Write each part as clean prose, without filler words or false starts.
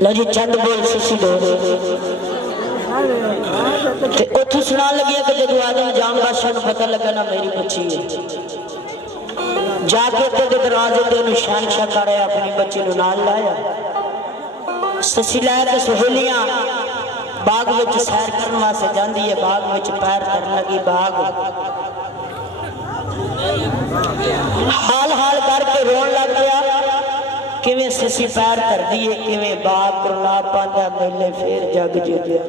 लो जी चंद बोल सी डोर उथू सुना लगे कि जो आदम जाम बादशाह को पता लगा ना मेरी बच्ची है जाके ते दरवाजे ते शहनशाह कर अपनी बच्ची को नाल लाया ससी लै के सहेलियां बाग विच सैर करने वास्ते जांदी है बाग विच पैर धरन लगी बाग हाल हाल करके रोन लग गया किवें ससी पैर धर दिए किवें बाग करना पांदा मेले फिर जग जीतिया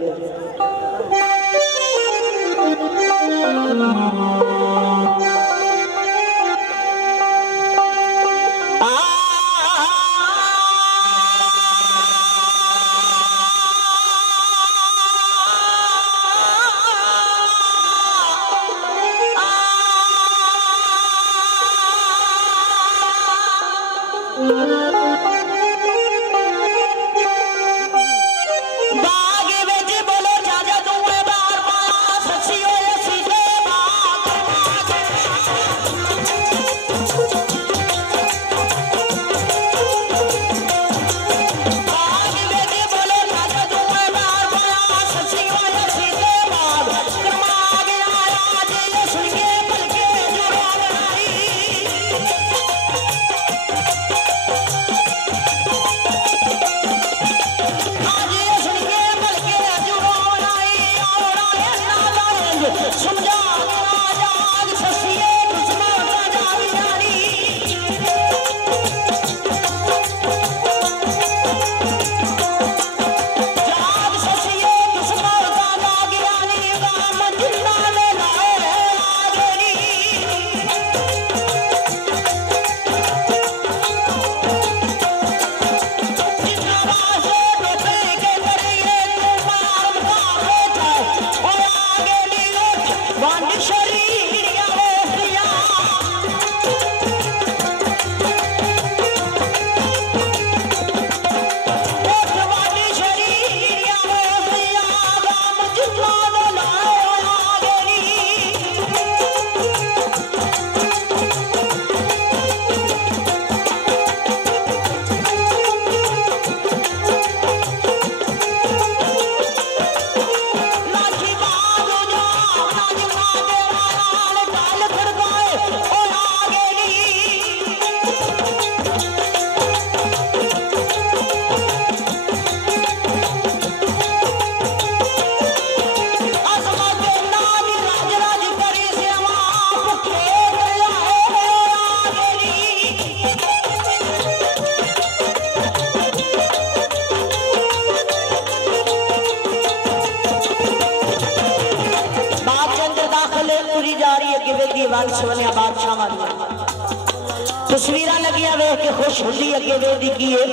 तस्वीर लगिया वेख के खुश होंदी अगे वेखदी की है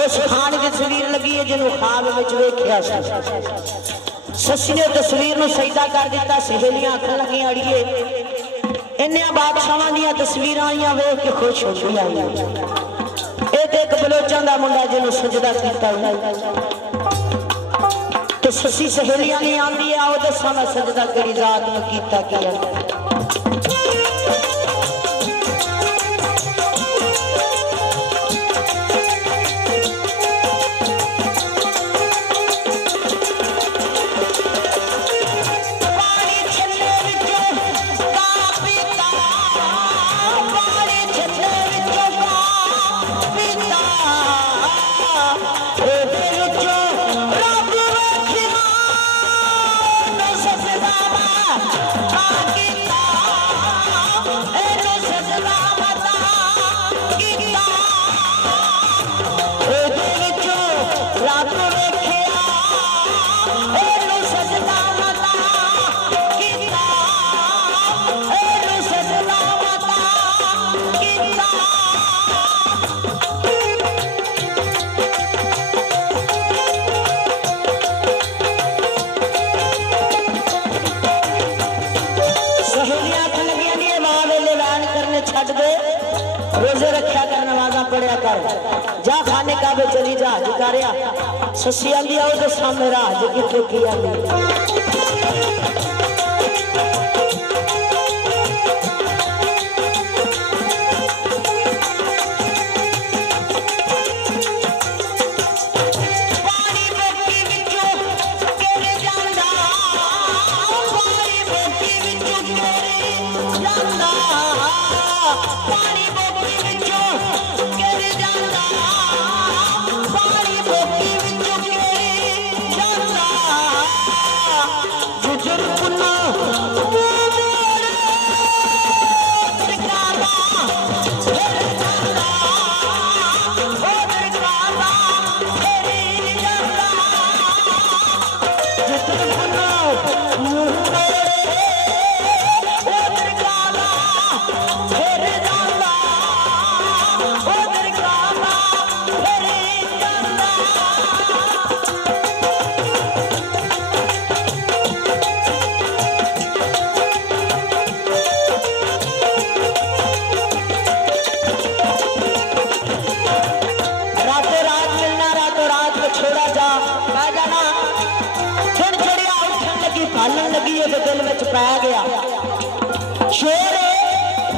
उस खान की तस्वीर लगी है जिन्हों ख्वाब विच वेखिया ससी ने तस्वीर नूं सजदा कर दिता सहेलियां आखन लगियां अड़िए इन्नियां बादशाहां दीयां तस्वीरां आईयां वेख के खुश होंदी आई ये ते एक बलोचां दा मुंडा जिन्हों सजदा कीता ते ससी सहेलियां नहीं आंदी आओ दसां मैं सजदा करी जात नूं कीता की Kita काबे चली जहाज कर ससी आंदी आओ तो सामने राज कितने की आंदी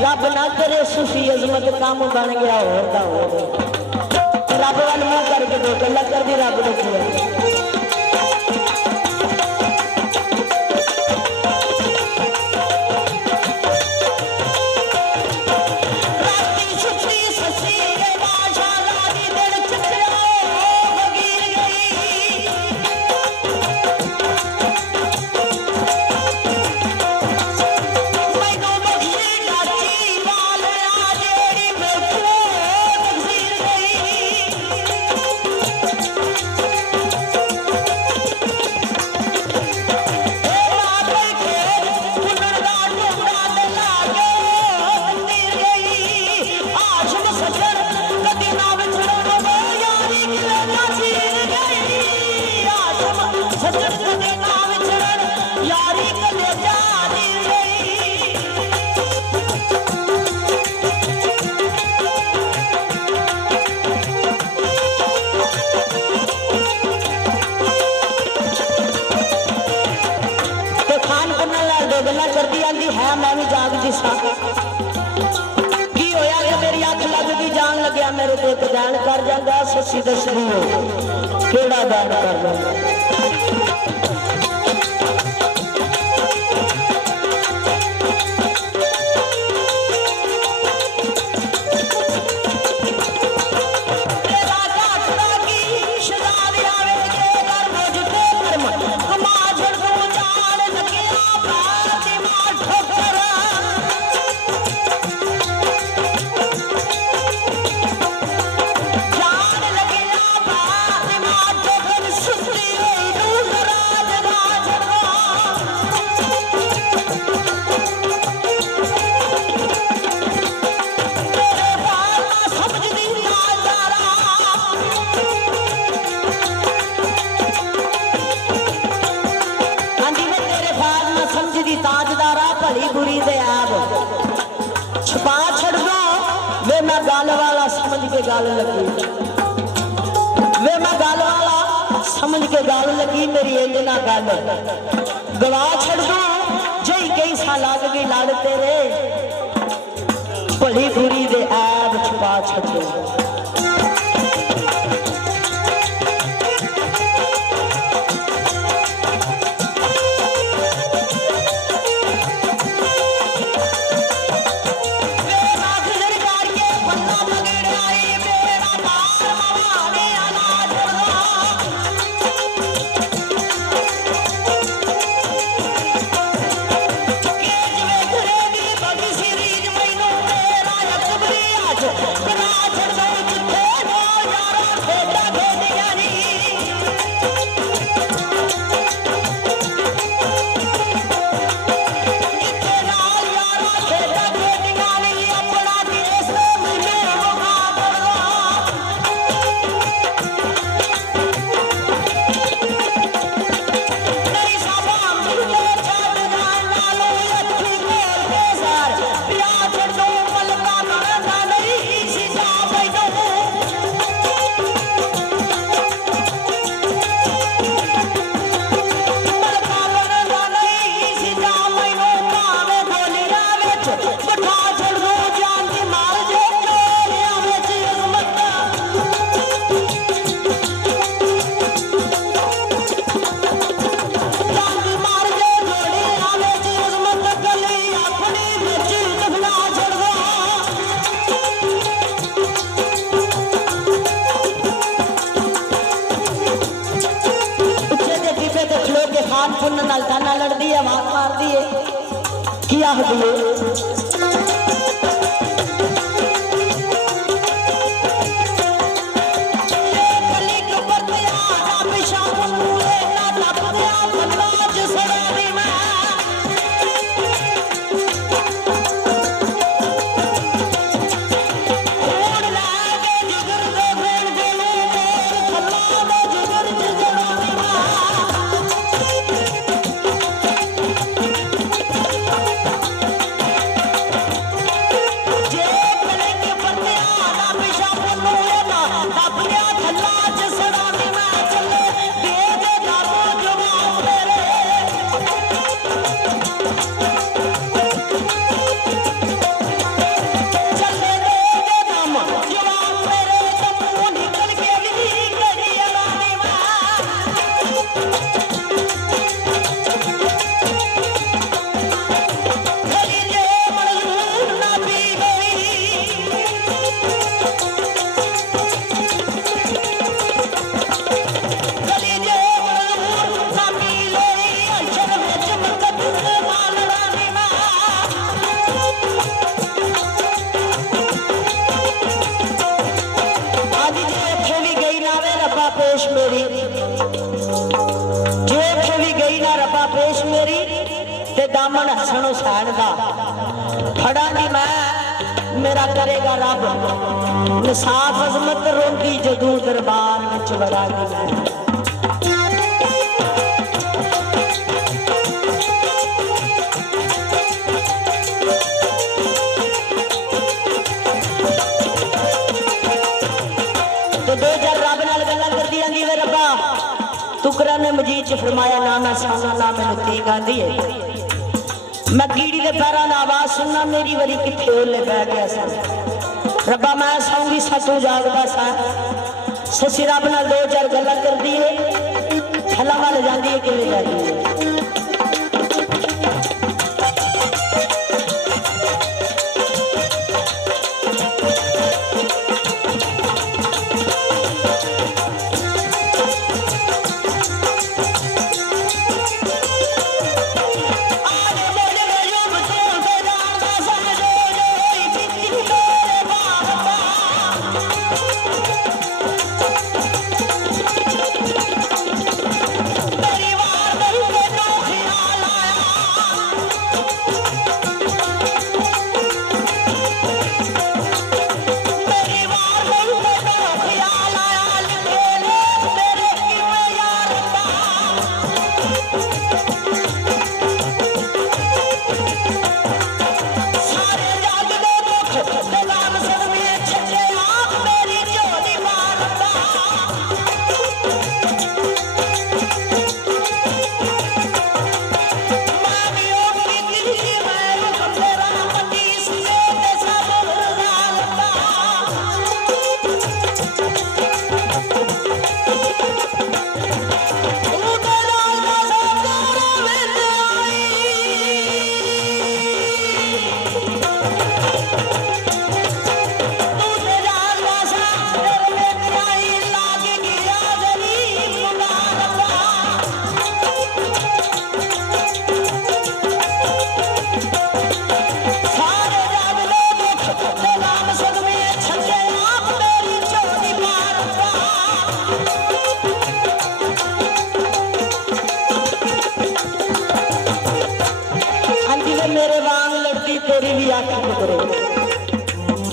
रब ना करे सुफी अजमत काम बन गया हो रब वाल मुंह करके दो गल्ला कर दी रब ने मेरे तो एक दान कर जाता ससी दसदी केड़ा दान कर जाता गल लगी वे मैं गल वाला समझ के गल लगी मेरी इंज ना गल गवा छड़ दो जई कई साल लग गई लड़ तेरे भली बुरी दे ऐब छुपा छड़ दो छड़ दो दान पुण्य नाल ताना लड़दी है, मार मारदी है, की आखदी है दामन हसनो सैन का फड़ा नहीं मैं मेरा करेगा रब निसाफ अजमत रोंदी जदू दरबार विच वड़ागी मैं तो दो चार रब नाल गल्लां करदी आंदी वे रब्बा तू कुरान मजीद च फरमाया ना मैं साना ना मैनू तीक आंदी है मैं कीड़ी के पैरों की आवाज सुनना मेरी वारी किथे ओले बह गया सा रब्बा मैं सौंगी सा तू जागदा सा ससी रब नाल दो चार गल्लां करदी है थला वाल जांदी है किवें जांदी है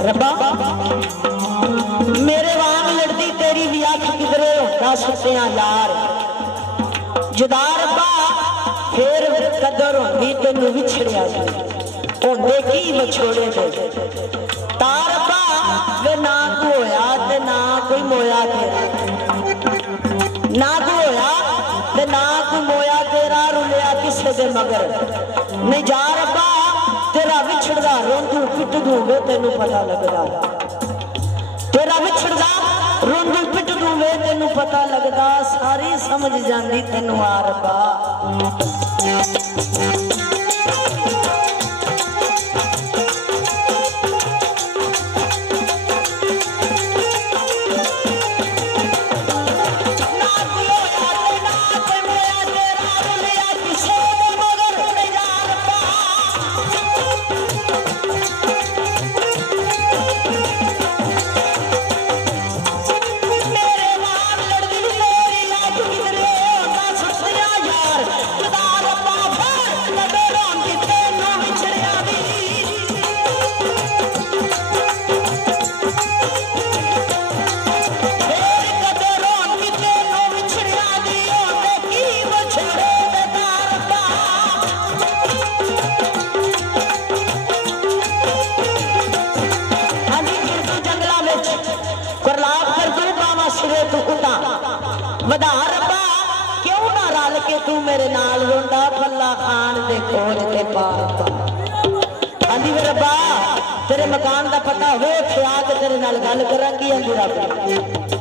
रब्बा मेरे वांग लड़दी तेरी भी अख किधरे होता सुतिया यार जुदा रब्बा फिर कदर होंदी तेनू विछड़िया होंदे की विछोड़े दे तार रब्बा वे ना को होया ते ना कोई मोया तेरा ना को होया ते ना कोई मोया तेरा रुलिया किसे दे मगर नहीं जा रब्बा तेरा विछड़दा रोंदू पिटदू वे तेनू पता लगदा तेरा विछड़दा रोंदू पिटदू वे तेनू पता लगदा सारी समझ जांदी तेनू आ रब्बा ना कोई होया ते ना कोई मोया तेरा रुलिया मेरे नाल रोंदा फल्ला खान दे खोज ते पार आंदी वे रब्बा तेरे मकान दा पता हो ख्या के तेरे नाल गल करांगी आंदी रब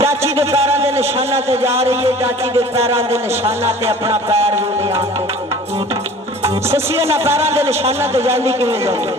चाची के पैरों के निशाना ते जा रही है चाची के पैरों के निशाना ते अपना पैर भी लिया ससी ना पैरों के निशाना ते जाती किवें जाती